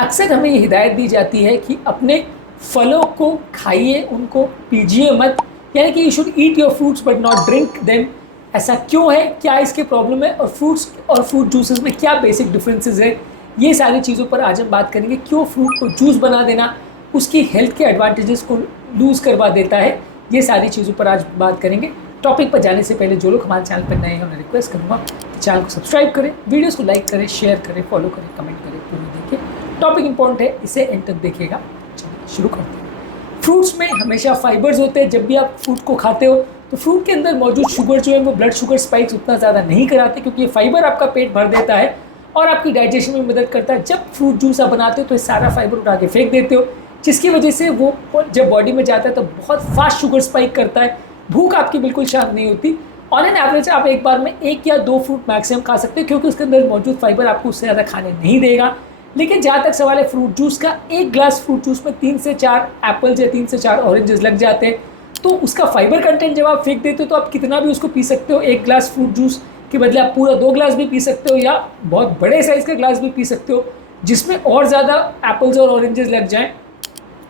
अक्सर हमें ये हिदायत दी जाती है कि अपने फलों को खाइए, उनको पीजिए मत, यानी कि you should eat your fruits but not drink them. ऐसा क्यों है, क्या इसके प्रॉब्लम है, और फ्रूट्स और फ्रूट जूसेस में क्या बेसिक डिफरेंसेस है, ये सारी चीज़ों पर आज हम बात करेंगे। क्यों फ्रूट को जूस बना देना उसकी हेल्थ के एडवांटेजेस को लूज़ करवा देता है, ये सारी चीज़ों पर आज बात करेंगे। टॉपिक पर जाने से पहले जो लोग हमारे चैनल पर नए हैं उन्हें रिक्वेस्ट करूँगा कि चैनल को सब्सक्राइब करें, वीडियोस को लाइक करें, शेयर करें, फॉलो करें, कमेंट करें, पूरी देखिए। टॉपिक इंपॉर्टेंट है, इसे एंड तक देखिएगा। चलिए शुरू करते हैं। फ्रूट्स में हमेशा फाइबर्स होते हैं। जब भी आप फ्रूट को खाते हो तो फ्रूट के अंदर मौजूद शुगर जो है वो ब्लड शुगर स्पाइक्स उतना ज़्यादा नहीं कराते, क्योंकि ये फाइबर आपका पेट भर देता है और आपकी डाइजेशन में मदद करता है। जब फ्रूट जूस आप बनाते हो तो ये सारा फाइबर उठा के फेंक देते हो, जिसकी वजह से वो जब बॉडी में जाता है तो बहुत फास्ट शुगर स्पाइक करता है। भूख आपकी बिल्कुल शांत नहीं होती। ऑन एन एवरेज आप एक बार में 1 या 2 फ्रूट मैक्सिमम खा सकते हो, क्योंकि उसके अंदर मौजूद फाइबर आपको उससे ज़्यादा खाने नहीं देगा। लेकिन जहाँ तक सवाल है फ्रूट जूस का, एक ग्लास फ्रूट जूस में 3 से 4 एप्पल्स या 3 से 4 ऑरेंजेस लग जाते हैं। तो उसका फाइबर कंटेंट जब आप फेंक देते हो तो आप कितना भी उसको पी सकते हो। एक ग्लास फ्रूट जूस के बदले आप पूरा 2 ग्लास भी पी सकते हो, या बहुत बड़े साइज़ का ग्लास भी पी सकते हो, जिसमें और ज़्यादा एप्पल्स और ऑरेंजेस लग जाएँ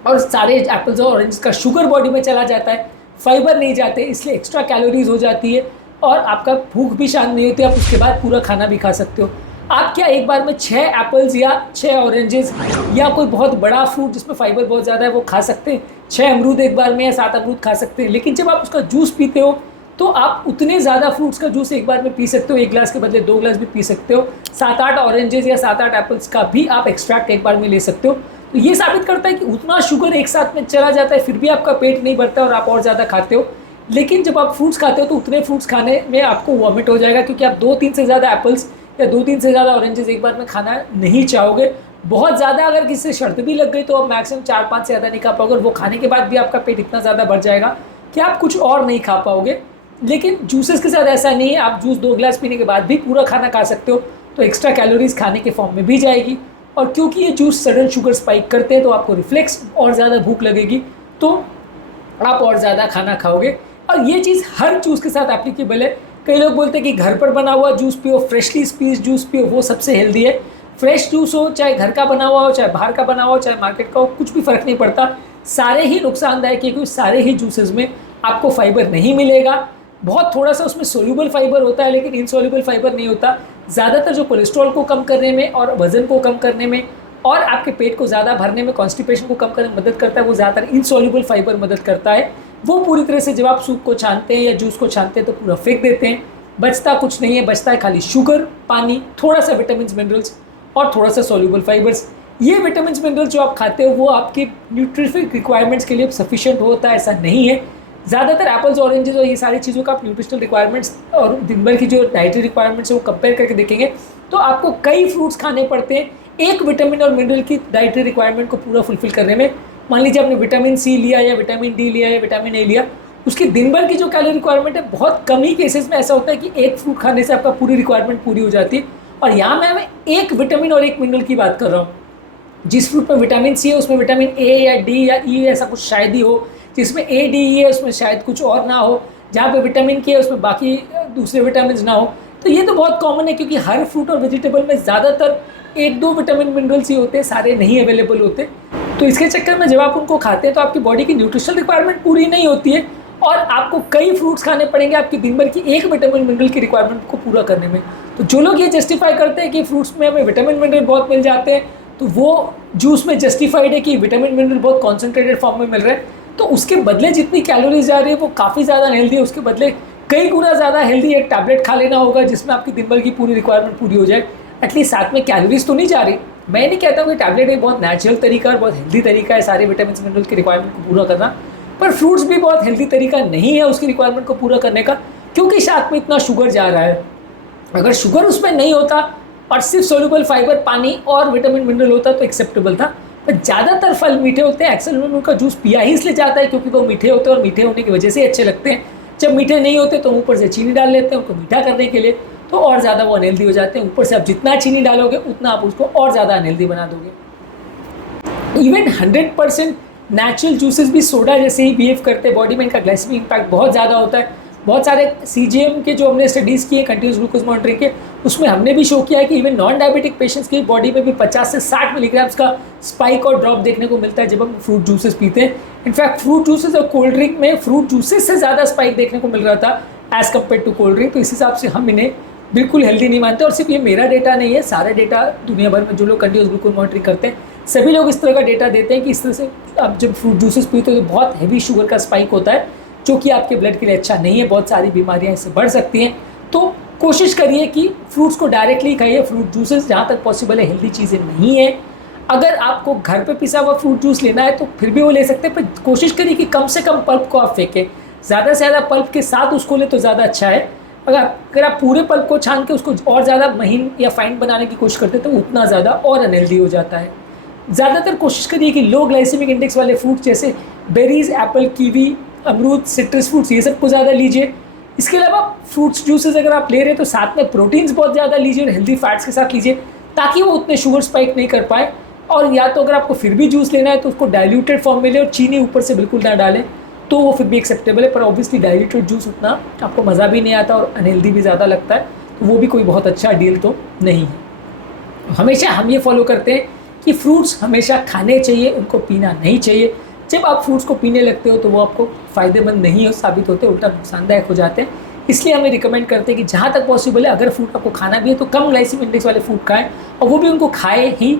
और सारे एप्पल्स और ऑरेंजेस का शुगर बॉडी में चला जाता है, फाइबर नहीं जाते, इसलिए एक्स्ट्रा कैलोरीज हो जाती है और आपका भूख भी शांत नहीं होती। आप उसके बाद पूरा खाना भी खा सकते हो। आप क्या एक बार में 6 एप्पल्स या 6 ऑरेंजेस या कोई बहुत बड़ा फ्रूट जिसमें फाइबर बहुत ज़्यादा है वो खा सकते हैं? 6 अमरूद एक बार में या 7 अमरूद खा सकते हैं। लेकिन जब आप उसका जूस पीते हो तो आप उतने ज़्यादा फ्रूट्स का जूस एक बार में पी सकते हो। 1 ग्लास के बदले 2 ग्लास भी पी सकते हो। 7-8 ऑरेंजेस या 7-8 एप्पल्स का भी आप एक्सट्रैक्ट एक बार में ले सकते हो। तो ये साबित करता है कि उतना शुगर एक साथ में चला जाता है, फिर भी आपका पेट नहीं भरता और आप और ज़्यादा खाते हो। लेकिन जब आप फ्रूट्स खाते हो तो उतने फ्रूट्स खाने में आपको वॉमिट हो जाएगा, क्योंकि आप 2-3 से ज़्यादा एप्पल्स या 2-3 से ज़्यादा ऑरेंजेस एक बार में खाना नहीं चाहोगे। बहुत ज़्यादा अगर किसी से शर्त भी लग गई तो आप मैक्सिमम 4-5 से ज़्यादा नहीं खा पाओगे, और वो खाने के बाद भी आपका पेट इतना ज़्यादा भर जाएगा कि आप कुछ और नहीं खा पाओगे। लेकिन जूसेस के साथ ऐसा नहीं है। आप जूस 2 ग्लास पीने के बाद भी पूरा खाना खा सकते हो, तो एक्स्ट्रा कैलोरीज खाने के फॉर्म में भी जाएगी। और क्योंकि ये जूस सडन शुगर स्पाइक करते हैं तो आपको रिफ्लेक्स और ज़्यादा भूख लगेगी, तो आप और ज़्यादा खाना खाओगे। और ये चीज़ हर जूस के साथ एप्लीकेबल है। कई लोग बोलते हैं कि घर पर बना हुआ जूस पियो, फ्रेशली स्क्वीज़ जूस पियो, वो सबसे हेल्दी है। फ्रेश जूस हो, चाहे घर का बना हुआ हो, चाहे बाहर का बना हुआ हो, चाहे मार्केट का हो, कुछ भी फ़र्क नहीं पड़ता, सारे ही नुकसानदायक है, क्योंकि सारे ही जूसेस में आपको फाइबर नहीं मिलेगा। बहुत थोड़ा सा उसमें सोल्यूबल फाइबर होता है, लेकिन इनसोल्यूबल फाइबर नहीं होता। ज़्यादातर जो कोलेस्ट्रॉल को कम करने में और वज़न को कम करने में और आपके पेट को ज़्यादा भरने में, कॉन्स्टिपेशन को कम करने में मदद करता है, वो ज़्यादातर इनसोल्यूबल फाइबर मदद करता है। वो पूरी तरह से जब आप सूप को छानते हैं या जूस को छानते हैं तो पूरा फेंक देते हैं, बचता कुछ नहीं है। बचता है खाली शुगर, पानी, थोड़ा सा विटामिन मिनरल्स और थोड़ा सा सोल्यूबल फाइबर्स। ये विटामिन मिनरल्स जो आप खाते हो वो आपके न्यूट्रिफिक रिक्वायरमेंट्स के लिए सफिशिएंट होता है, ऐसा नहीं है। ज़्यादातर एप्पल्स, ऑरेंजेस और ये सारी चीज़ों का आप न्यूट्रिशनल रिक्वायरमेंट्स और दिन भर की जो डाइटरी रिक्वायरमेंट्स है वो कंपेयर करके देखेंगे तो आपको कई फ्रूट्स खाने पड़ते हैं एक विटामिन और मिनरल की डाइटरी रिक्वायरमेंट को पूरा फुलफिल करने में। मान लीजिए आपने विटामिन सी लिया या विटामिन डी लिया या विटामिन ए लिया, उसकी दिन भर की जो कैलोरी रिक्वायरमेंट है, बहुत कम ही केसेस में ऐसा होता है कि एक फ्रूट खाने से आपका पूरी रिक्वायरमेंट पूरी हो जाती है। और यहाँ मैं एक विटामिन और एक मिनरल की बात कर रहा हूँ। जिस फ्रूट में विटामिन सी है उसमें विटामिन ए या डी या ई ऐसा कुछ शायद ही हो, जिसमें ए डी ई है उसमें शायद कुछ और ना हो, जहाँ पे विटामिन के है उसमें बाकी दूसरे विटामिन ना हो। तो ये तो बहुत कॉमन है, क्योंकि हर फ्रूट और वेजिटेबल में ज़्यादातर 1-2 विटामिन मिनरल्स ही होते हैं, सारे नहीं अवेलेबल होते। तो इसके चक्कर में जब आप उनको खाते हैं तो आपकी बॉडी की न्यूट्रिशनल रिक्वायरमेंट पूरी नहीं होती है, और आपको कई फ्रूट्स खाने पड़ेंगे आपकी दिन भर की एक विटामिन मिनरल की रिक्वायरमेंट को पूरा करने में। तो जो लोग ये जस्टिफाई करते हैं कि फ्रूट्स में हमें विटामिन मिनरल बहुत मिल जाते हैं, तो वो जूस में जस्टिफाइड है कि विटामिन मिनरल बहुत कॉन्सेंट्रेटेड फॉर्म में मिल रहे हैं, तो उसके बदले जितनी कैलोरीज जा रही है वो काफ़ी ज़्यादा हेल्दी है। उसके बदले कई गुना ज़्यादा हेल्दी एक टैबलेट खा लेना होगा जिसमें आपकी दिन भर की पूरी रिक्वायरमेंट पूरी हो जाए। एटलीस्ट साथ में कैलोरीज तो नहीं जा रही। मैं नहीं कहता हूँ कि टैबलेट एक बहुत नेचुरल तरीका और बहुत हेल्दी तरीका है सारे विटामिन मिनरल की रिक्वायरमेंट को पूरा करना, पर फ्रूट्स भी बहुत हेल्दी तरीका नहीं है उसकी रिक्वायरमेंट को पूरा करने का, क्योंकि साथ में इतना शुगर जा रहा है। अगर शुगर उसमें नहीं होता और सिर्फ सोल्यूबल फाइबर, पानी और विटामिन मिनरल होता तो एक्सेप्टेबल था। पर ज़्यादातर फल मीठे होते हैं, अक्सर उनका जूस पिया ही इसलिए जाता है क्योंकि वो मीठे होते हैं और मीठे होने की वजह से अच्छे लगते हैं। जब मीठे नहीं होते तो ऊपर से चीनी डाल लेते हैं उनको मीठा करने के लिए, तो और ज़्यादा वो अनहेल्दी हो जाते हैं। ऊपर से आप जितना चीनी डालोगे उतना आप उसको और ज़्यादा अनहेल्दी बना दोगे। इवन 100% नेचुरल जूसेस भी सोडा जैसे ही बिहेव करते हैं, बॉडी में इनका ग्लाइसेमिक इम्पैक्ट बहुत ज़्यादा होता है। बहुत सारे CGM के जो हमने स्टडीज़ किए कंटिन्यूस ग्लूकोज मॉनिटरिंग के, उसमें हमने भी शो किया है कि इवन नॉन डायबिटिक पेशेंट्स की बॉडी में भी 50 से 60 मिलीग्राम्स का स्पाइक और ड्रॉप देखने को मिलता है जब हम फ्रूट जूसेस पीते हैं। इनफैक्ट फ्रूट जूसेस और कोल्ड ड्रिंक में फ्रूट जूसेस से ज़्यादा स्पाइक देखने को मिल रहा था as compare to cold drink. तो इस हिसाब से हम इन्हें बिल्कुल हेल्दी नहीं मानते। और सिर्फ ये मेरा डेटा नहीं है, सारा डेटा दुनिया भर में जो लोग कंटिन्यूस ग्लूकोज मॉनिटरिंग करते हैं सभी लोग इस तरह का डेटा देते हैं कि इस तरह से आप जब फ्रूट जूसेस पीते हो तो बहुत हैवी शुगर का स्पाइक होता है जो कि आपके ब्लड के लिए अच्छा नहीं है, बहुत सारी बीमारियां इससे बढ़ सकती हैं। तो कोशिश करिए कि फ्रूट्स को डायरेक्टली खाइए, फ्रूट जूसेस जहाँ तक पॉसिबल है हेल्दी चीज़ें नहीं है। अगर आपको घर पे पिसा हुआ फ्रूट जूस लेना है तो फिर भी वो ले सकते हैं, पर कोशिश करिए कि कम से कम पल्प को आप फेंकें, ज़्यादा से ज़्यादा पल्प के साथ उसको ले तो ज़्यादा अच्छा है। अगर आप पूरे पल्प को छान के उसको और ज़्यादा महीन या फाइन बनाने की कोशिश करते हैं तो उतना ज़्यादा और अनहेल्दी हो जाता है। ज़्यादातर कोशिश करिए कि लो ग्लाइसेमिक इंडेक्स वाले फ्रूट्स जैसे बेरीज, एप्पल, कीवी, अमरूद, सिट्रस फ्रूट्स ये सब को ज़्यादा लीजिए। इसके अलावा फ्रूट्स जूसेस अगर आप ले रहे हैं तो साथ में प्रोटीन्स बहुत ज़्यादा लीजिए और हेल्दी फैट्स के साथ लीजिए ताकि वो उतने शुगर स्पाइक नहीं कर पाए। और या तो अगर आपको फिर भी जूस लेना है तो उसको डाइल्यूटेड फॉर्म में लें और चीनी ऊपर से बिल्कुल ना डालें तो वो फिर भी एक्सेप्टेबल है। पर ऑब्वियसली डाइल्यूटेड जूस उतना आपको मज़ा भी नहीं आता और अनहेल्दी भी ज़्यादा लगता है, तो वो भी कोई बहुत अच्छा डील तो नहीं है। हमेशा हम ये फॉलो करते हैं कि फ्रूट्स हमेशा खाने चाहिए, उनको पीना नहीं चाहिए। जब आप फ्रूट्स को पीने लगते हो तो वो आपको फ़ायदेमंद नहीं हो साबित होते, उल्टा नुकसानदायक हो जाते हैं। इसलिए हमें रिकमेंड करते हैं कि जहाँ तक पॉसिबल है अगर फ्रूट आपको खाना भी है तो कम ग्लाइसेमिक इंडेक्स वाले फ्रूट खाएं और वो भी उनको खाए ही,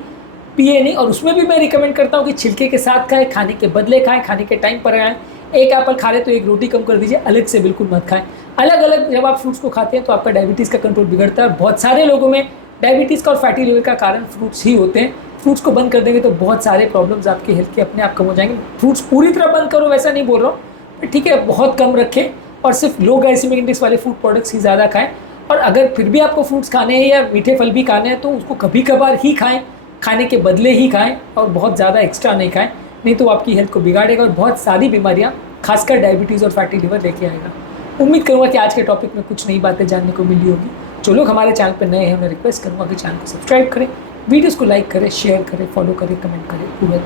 पिए नहीं। और उसमें भी मैं रिकमेंड करता हूँ कि छिलके के साथ खाएं, खाने के बदले खाएं, खाने के टाइम पर खाएं। एक एप्पल खा रहे तो एक रोटी कम कर दीजिए, अलग से बिल्कुल मत खाएं। अलग अलग जब आप फ्रूट्स को खाते हैं तो आपका डायबिटीज़ का कंट्रोल बिगड़ता है। बहुत सारे लोगों में डायबिटीज़ का और फैटी लिवर का कारण फ्रूट्स ही होते हैं। फ्रूट्स को बंद कर देंगे तो बहुत सारे प्रॉब्लम्स आपके हेल्थ के अपने आप कम हो जाएंगे। फ्रूट्स पूरी तरह बंद करो वैसा नहीं बोल रहा हूँ, पर ठीक है बहुत कम रखें और सिर्फ लो ग्लाइसेमिक इंडेक्स वाले फूड प्रोडक्ट्स ही ज़्यादा खाएं। और अगर फिर भी आपको फ्रूट्स खाने हैं या मीठे फल भी खाने हैं तो उसको कभी कभार ही खाएं, खाने के बदले ही खाएं और बहुत ज़्यादा एक्स्ट्रा नहीं खाएं, नहीं तो आपकी हेल्थ को बिगाड़ेगा और बहुत सारी बीमारियाँ खासकर डायबिटीज़ और फैटी लिवर लेके आएगा। उम्मीद करूँगा कि आज के टॉपिक में कुछ नई बातें जानने को मिली होगी। जो लोग हमारे चैनल पर नए हैं उन्हें रिक्वेस्ट करूँगा कि चैनल को सब्सक्राइब करें, वीडियोस को लाइक करें, शेयर करें, फॉलो करें, कमेंट करें, पूरा